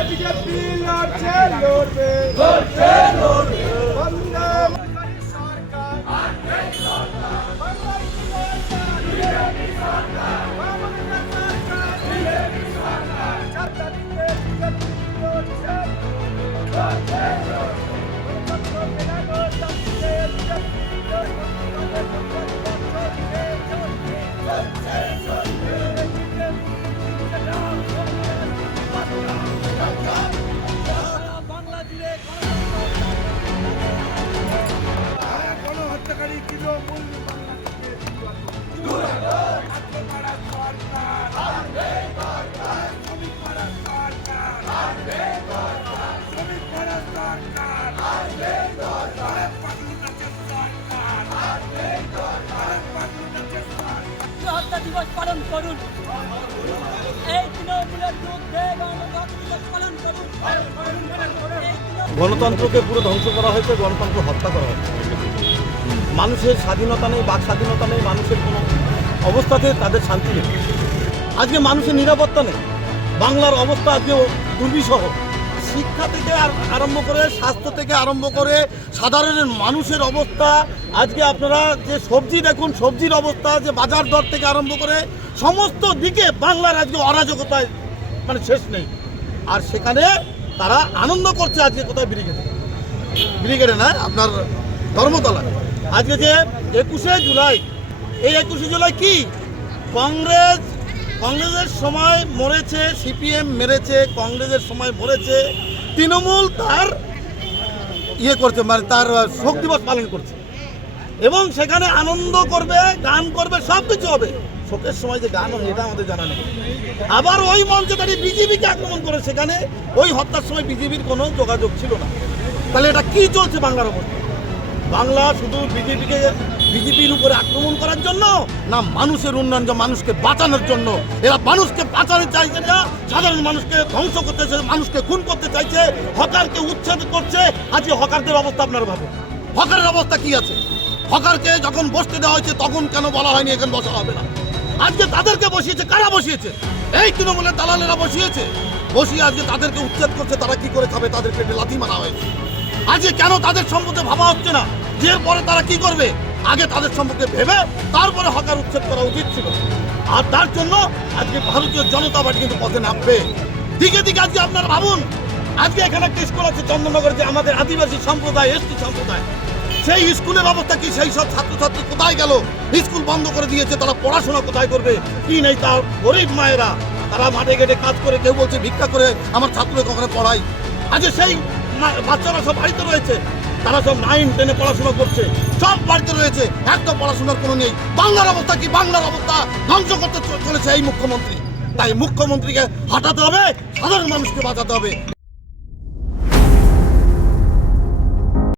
BJP লড়ছে লড়বে হত্যা দিবস পালন করুন। এই তৃণমূলের গণতন্ত্র দিবস পালন করুন। গণতন্ত্রকে পুরো ধ্বংস করা হয়েছে, গণতন্ত্র হত্যা করা হয়েছে। মানুষের স্বাধীনতা নেই, বাক স্বাধীনতা নেই, মানুষের কোনো অবস্থাতে তাদের শান্তি নেই। আজকে মানুষের নিরাপত্তা নেই। বাংলার অবস্থা আজকে দুর্বিষহ। শিক্ষা থেকে আর- আরম্ভ করে, স্বাস্থ্য থেকে আরম্ভ করে সাধারণ মানুষের অবস্থা। আজকে আপনারা যে সবজি দেখুন, সবজির অবস্থা, যে বাজার দর থেকে আরম্ভ করে সমস্ত দিকে বাংলার আজকে অরাজকতায় মানে শেষ নেই। আর সেখানে তারা আনন্দ করছে আজকে কোথায় ব্রিগেডে। ব্রিগেডে না, আপনার ধর্মতলা আজকে যে একুশে জুলাই, এই একুশে জুলাই কি? কংগ্রেস কংগ্রেসের সময় মরেছে, সিপিএম মেরেছে, কংগ্রেসের সময় মরেছে, তৃণমূল তার ইয়ে করছে মানে তার শোক দিবস পালন করছে। এবং সেখানে আনন্দ করবে, গান করবে সব কিছু হবে। শোকের সময় যে গান হবে, এটা আমাদের জানা নেই। আবার ওই মঞ্চে দাঁড়িয়ে বিজেপিকে আক্রমণ করে, সেখানে ওই হত্যার সময় বিজেপির কোনো যোগাযোগ ছিল না। তাহলে এটা কি চলছে বাংলার অবস্থা? বাংলা শুধু বিজেপিকে বিজেপির উপরে আক্রমণ করার জন্য, না মানুষের উন্নয়ন মানুষকে বাঁচানোর জন্য। এরা মানুষকে বাঁচানো চাইছে না সাধারণ মানুষকে ধ্বংস করতে চাইছে, মানুষকে খুন করতে চাইছে, হকারকে উচ্ছেদ করছে। আজকে হকারদের অবস্থা আপনারা ভাবেন। হকারের অবস্থা কি আছে? হকারকে যখন বসতে দেওয়া হয়েছে, তখন কেন বলা হয়নি এখানে বসা হবে না? আজকে তাদেরকে বসিয়েছে, কারা বসিয়েছে? এই তৃণমূলের দালালেরা বসিয়েছে। বসিয়ে আজকে তাদেরকে উচ্ছেদ করছে, তারা কি করে খাবে? তাদের পেটে লাথি মারা হয়েছে। আজকে কেন তাদের সম্পর্কে ভাবা হচ্ছে না? যে পরে তারা কি করবে? আগে তাদের সম্পর্কে ভেবে তারপরে হকার উচ্ছেদ করা উচিত ছিল। আর তার জন্য আজকে ভারতীয় জনতা পার্টি কিন্তু পথে নামবে। দিকে দিকে আজকে আপনারা ভাবুন, আজকে এখানে একটা স্কুল আছে চন্দননগর, যে আমাদের আদিবাসী সম্প্রদায়, এসটি সম্প্রদায়। সেই স্কুলের অবস্থা কি? সেই সব ছাত্রছাত্রী কোথায় গেল? স্কুল বন্ধ করে দিয়েছে, তারা পড়াশোনা কোথায় করবে? কি নেই তার? গরিব মায়েরা, তারা মাঠে ঘেটে কাজ করে, কেউ বলছে ভিক্ষা করে আমার ছাত্রকে ওখানে পড়াই। আজকে সেই বাচ্চারা সব বাড়িতে রয়েছে। তারা সব নাইন টেনে পড়াশোনা করছে। সব বাড়িতে রয়েছে একটা পড়াশোনার কোনো নেই। বাংলার অবস্থা কি? বাংলার অবস্থা ধ্বংস করতে চলেছে এই মুখ্যমন্ত্রী। তাই মুখ্যমন্ত্রীকে হাঁটাতে হবে, সাধারণ মানুষকে বাঁচাতে হবে।